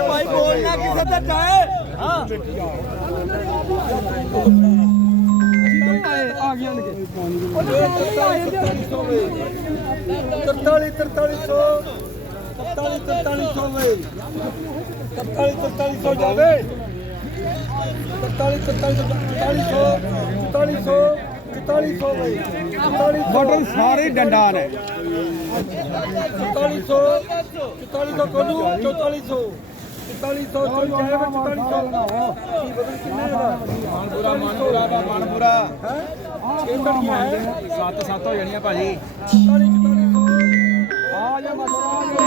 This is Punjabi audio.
ਭਾਈ ਬੋਲਣਾ ਕਿਸੇ ਤੇ ਚਾਹੇ ਹਾਂ ਆ ਗਿਆ ਲਗੇ 4300 ਜਾਵੇ 4400 ਬਟਨ ਸਾਰੇ ਡੰਡਾ ਨੇ 4400 ਕੋਲੂ 4400 ਮਾਨਪੁਰਾ ਹੈ 7 ਹੋ ਜਾਣੀਆਂ ਭਾਜੀ ਆ ਜਾ